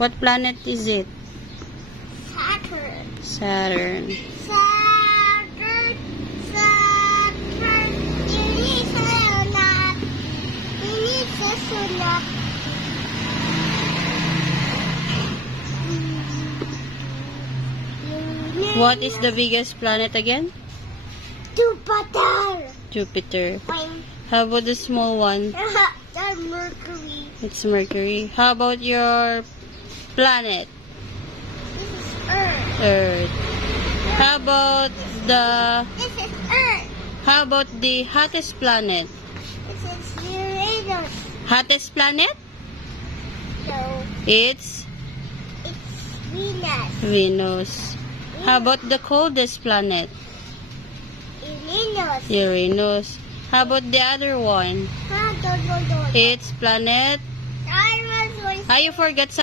What planet is it? Saturn. Saturn. Saturn. Saturn. Ini sunat. Ini sesunat. What is the biggest planet again? Jupiter. Jupiter. Fine. How about the small one? The Mercury. It's Mercury. How about your planet? This is Earth. Earth. How about This is Earth. how about the hottest planet? This is Uranus. Hottest planet? So It's Venus. Venus. How about the coldest planet? Uranus. Uranus. How about the other one? Ha, don't. It's planet. I was Ah, you forgot